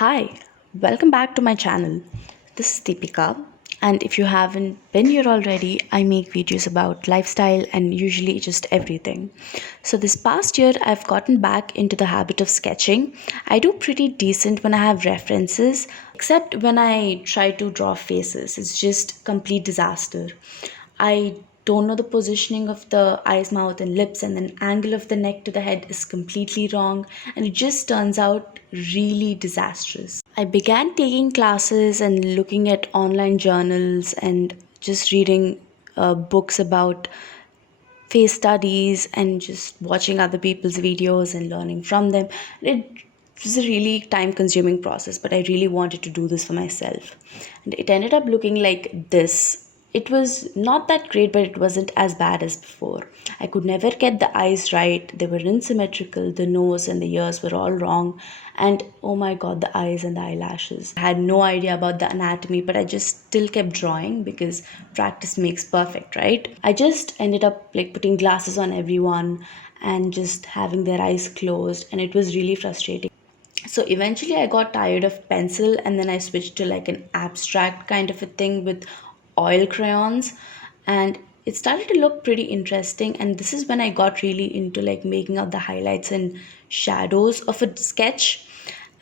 Hi, welcome back to my channel. This is Deepika, and if you haven't been here already, I make videos about lifestyle and usually just everything. So, this past year, I've gotten back into the habit of sketching. I do pretty decent when I have references, except when I try to draw faces. It's just complete disaster. I don't know the positioning of the eyes, mouth, and lips, and then angle of the neck to the head is completely wrong, and it just turns out really disastrous. I began taking classes and looking at online journals and just reading books about face studies and just watching other people's videos and learning from them. It was a really time consuming process, but I really wanted to do this for myself. And it ended up looking like this. It was not that great, but it wasn't as bad as before. I could never get the eyes right. They were asymmetrical. The nose and the ears were all wrong. And oh my god, the eyes and the eyelashes. I had no idea about the anatomy, but I just still kept drawing because practice makes perfect, right? I just ended up like putting glasses on everyone and just having their eyes closed, and it was really frustrating. So eventually I got tired of pencil, and then I switched to like an abstract kind of a thing with oil crayons, and it started to look pretty interesting. And this is when I got really into like making out the highlights and shadows of a sketch.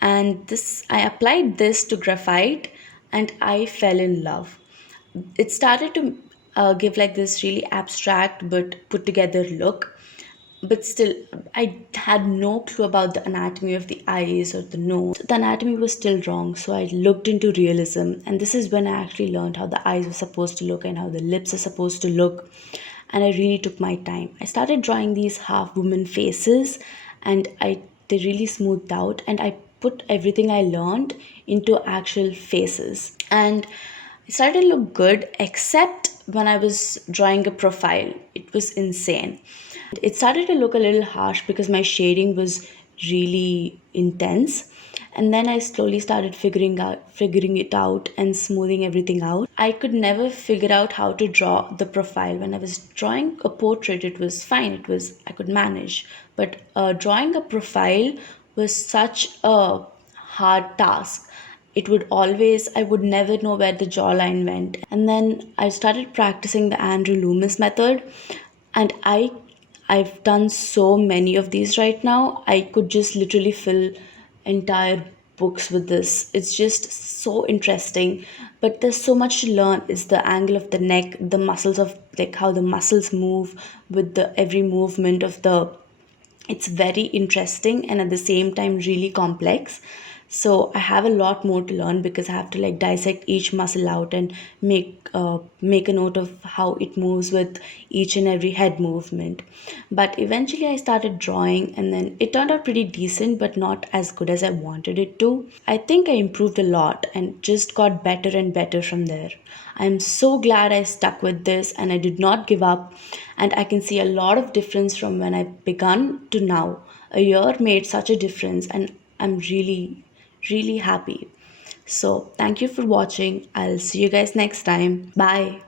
And this I applied this to graphite, and I fell in love. It started to give like this really abstract but put together look, but still I had no clue about the anatomy of the eyes or the nose. The anatomy was still wrong, so I looked into realism, and this is when I actually learned how the eyes were supposed to look and how the lips are supposed to look. And I really took my time. I started drawing these half woman faces, and I they really smoothed out, and I put everything I learned into actual faces, and it started to look good, except when I was drawing a profile. It was insane. It started to look a little harsh because my shading was really intense. And then I slowly started figuring it out and smoothing everything out. I could never figure out how to draw the profile. When I was drawing a portrait, it was fine. I could manage. But drawing a profile was such a hard task. It would always, I would never know where the jawline went. And then I started practicing the Andrew Loomis method, and I've done so many of these right now. I could just literally fill entire books with this. It's just so interesting, but there's so much to learn. It's the angle of the neck, the muscles of like how the muscles move with the every movement of the, it's very interesting and at the same time really complex. So I have a lot more to learn because I have to like dissect each muscle out and make a note of how it moves with each and every head movement. But eventually I started drawing, and then it turned out pretty decent, but not as good as I wanted it to. I think I improved a lot and just got better and better from there. I'm so glad I stuck with this and I did not give up, and I can see a lot of difference from when I begun to now. A year made such a difference, and I'm really happy. So, thank you for watching. I'll see you guys next time. Bye.